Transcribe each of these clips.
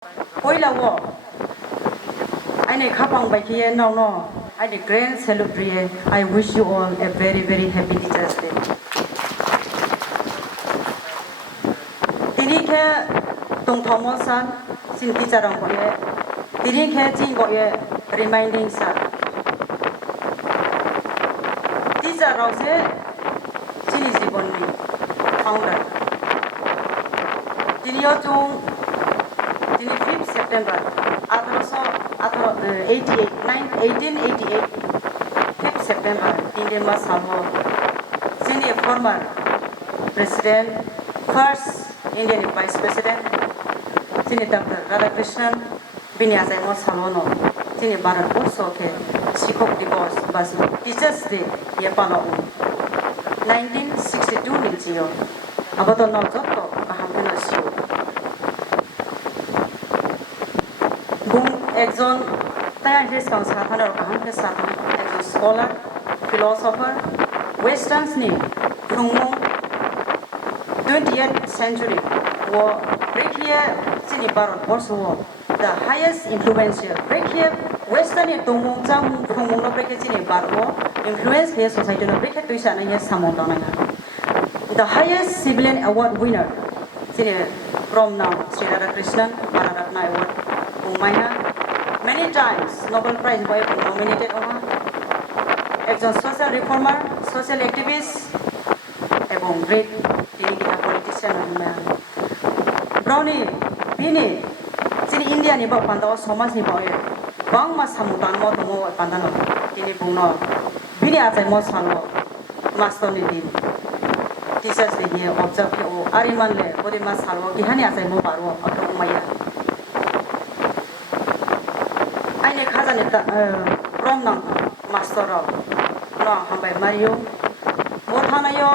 Poila wo. I ne kapang by here no. I the grand celebrate. I wish you all a very happy Teachers Day. Tini ke tong Thomas san sin teacher ang ko ye. Tini ke jing ko ye reminding sa. Teacher raw se sini jibon ni founder. Tini yo chung tini 5th September 1888 5th September Indian mas salvo sini former president first Indian vice president sini Dr. Radhakrishnan binyasa mo salono sini Bharat Borso ke Shikok Divas bas Teachers Day ye palo 1962 ni jiyo abato no jotto kaham kena siyo একজন তাই হিসকাং সাথানার কাহাম কে সাথা একজন scholar philosopher ওয়েস্টার্নস নি Khumulwng 20th century wo brekia sini Bharat Borso the highest influential brekia western ni tongmung jam Khumulwng no brekia sini Bharat wo influence he society no brekia tuisa na ye samon dona the highest civilian award winner sini from now Sri Radhakrishnan Bharatratna award Umayna many times Nobel Prize boy nominated over একজন social reformer social activist এবং great politician brownie bini sini India ni ba pandao somaj ni boy bang ma samutan mo to mo pandano kini bungno bini atai mo salo master ni din teachers de ye observe ke o ariman le bodi ma salo ki hani atai mo paro ato umaya aine khazane ta from nang master ro no hambai mario mothana yo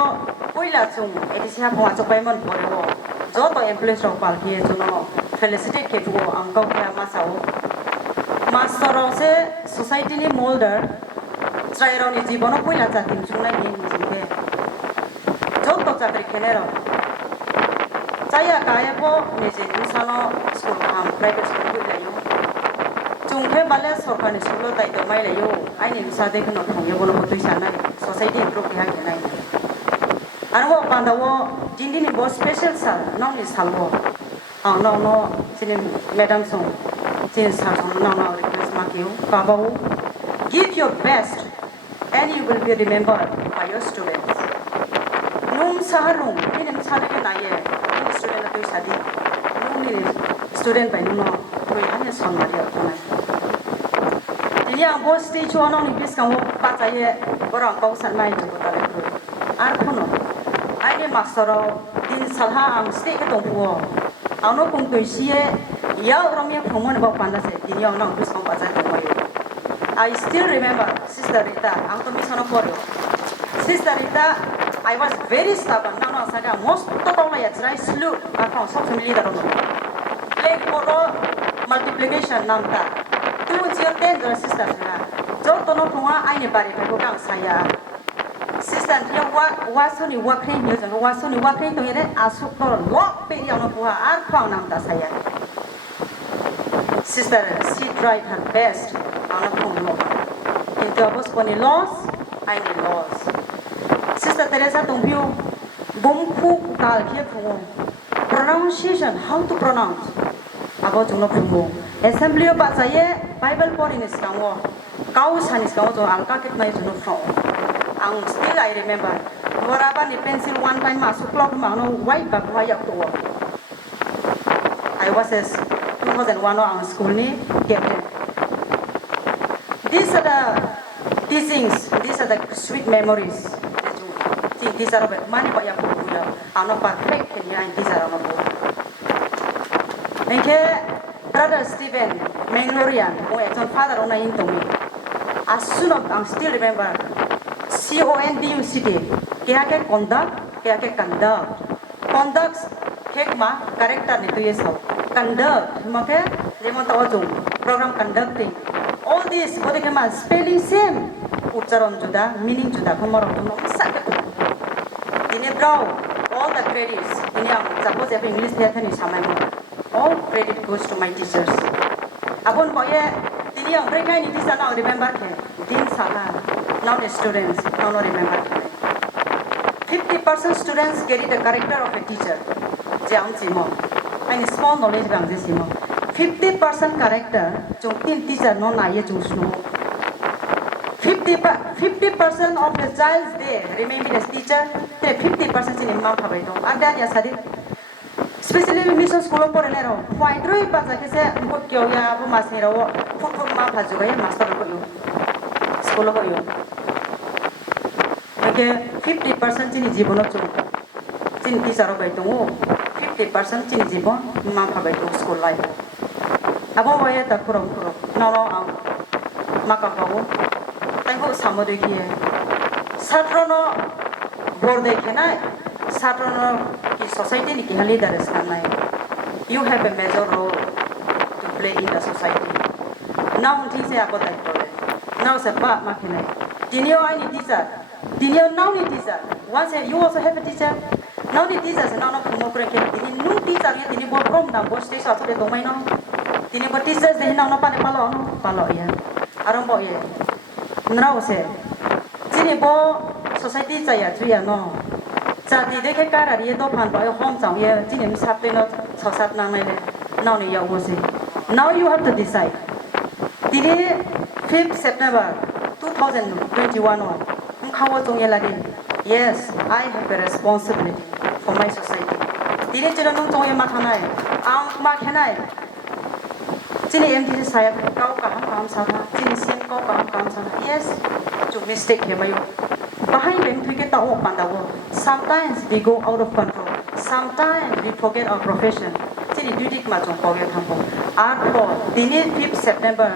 poila chung edisia phwa chokbai mon poro joto employees ro pal ki chuno felicitate ke duo angkau kya masao master ro se society ni molder trai ro ni jibono poila chatin chungnai ni jingke joto chakri khenero chaya kaya po ni je insano school ham private school ku layo chungkhe bale sorkani school tai to mai layo ai ni sa de kono thong yo bono potoi sanai society improve ki ha kenai arwo pandawo jindi ni bo special sal no ni salwo no sini madam song sin sal no request ma kiu kabau give your best and you will be remembered by your students num saharung inem sabe ke naye student to sadi num ni student by no to hanya sonmari atonai yang bo stage one ni bis kan wo pachaye borang kau san mai ju ta le ar khono ai ni master din salha ang state ke tongpuo ano kung to sie ya romya phomon ba panda se din yang nang bis kan pacha tongmayo I still remember sister Rita ang to misono poro sister Rita I was very stubborn no saga most to tong ya try slew akong sok family da ro play poro multiplication namta tu chiang ten jo sister na jo tono thunga ai ne bari ko kang saya sister thia wa so ni wa khin yo jo wa so ni wa khin to yene asuk to lock pe yang no puha ar khwang nam ta saya sister she tried her best ana Khumulwng in jobs poni loss I ni loss sister Teresa tongpiu bum khu kal khie Khumulwng pronunciation how to pronounce abo jungno Khumulwng assembly ba chaye bible pori ni skango kau sanis kau jo alka ket mai juno fro ang still I remember waraba ni pencil one time masuk clock ma no white ba wa yak to I was as 2001 ang school ni captain these are the teachings these are the sweet memories these are the mani ba yak to ano perfect kenya these are no enke brother Stephen Manglorian who is on father on in to me as soon as I still remember CONDUCT kya ke conduct kekma character ni to yeso conduct make lemon to ojung program conducting all this body kema spelling same ucharon juda meaning juda khomoro no sak ini draw all the credits ini ang suppose if English the thani samai mo all credit goes to my teachers. Abon boye tini ang brekai ni teacher now remember ke din saha now the students now no remember ke 50% students get the character of a teacher. Jang simo and small knowledge bang simo 50% character jong tin teacher no na ye jong sno 50% of the child's day remain with the teacher 50% in mom phabai do ada ya sadi especially mission school por nero why droi pa ja ke se ko kyo ya bu ma se ro phut ma pha ju ga master ko yo school ko yo ke 50% chini jibono chu chin teacher bai to 50% chini jibon ma pha bai to school life abo boye ta kuro no no ang maka pawo tai ho samode ki satrono bor dekhe na satrono ki society ni ki leader is kanai you have a major role to play in the society now thi se apo tai to now se ba ma kinai dinyo ai ni teacher dinyo now ni teacher once you also have a teacher now the teachers now no promo pre ke dini nu teacher ye dini bo prom na bo stage aso de domai no dini bo teachers de now no palo ya arombo ye nrao se dini bo society cha ya tu ya no cha di de ke kara ri do phan bo hom chang ye dini mi sap te no chho sap nang nai le now ni ya wo se now you have to decide dini 5th September 2021 on khawo chong ye lagi yes I have a responsibility for my society dini jira nong chong ye ma thanai ang ma khenai chini MT saya kau kaham sana chini sim kau kaham sana yes to mistake he mayo behind them to get out pandawo sometimes we go out of control sometimes we forget our profession chini duty ma chong ko ge thampo for dini 5th September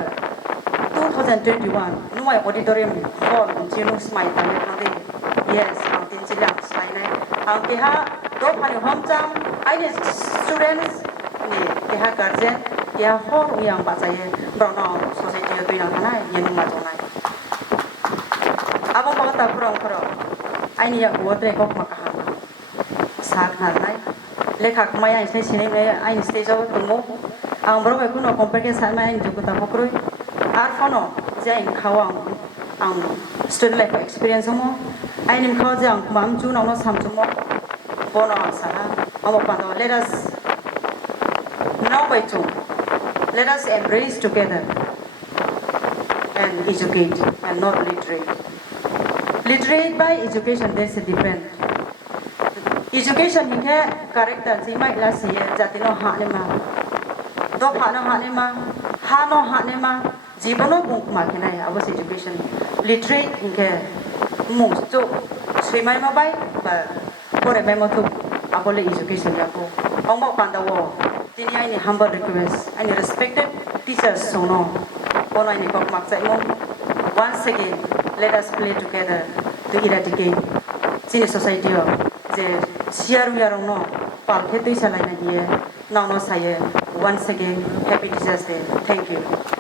2021 nuai auditorium hall chinu smile ta ne yes ang tin chilang slide nai ang ke ha do phani hom chang I the students ni ke ha guardian ke ha hor yang ba chai bro no society yo tuang nai yen ma chong nai abo ba ta pro ai ni ya wo tre ko ma ka ha sak na nai lekha kmai ai sai sine ngai ai stage o tumo ang bro ba kuno compare ke sa mai ju ko ta pokroi ar phono jain khawang ang student life experience mo ai nim khaw jang mam chu no sam chu mo bono sa ha amo pa do let us now by two let us embrace together and educate and not literate by education there's a different education ni ke character ji mai la si jati no ha ne ma do pha no ha ne ma ha no ha ne ma जीवनो book market है अब से education literate इनके मुझ जो श्रीमाई माबाई पर मैं मत अब ले एजुकेशन या को हम बात पांडा वो तीन यानी humble request यानी respected teachers सोनो कोना यानी कब मार्क्स है once again let us play together to eradicate चीनी society हो जे शेयर में यारों नो पाल के तो इस लाइन है ये नाउ नो साये once again happy teachers day thank you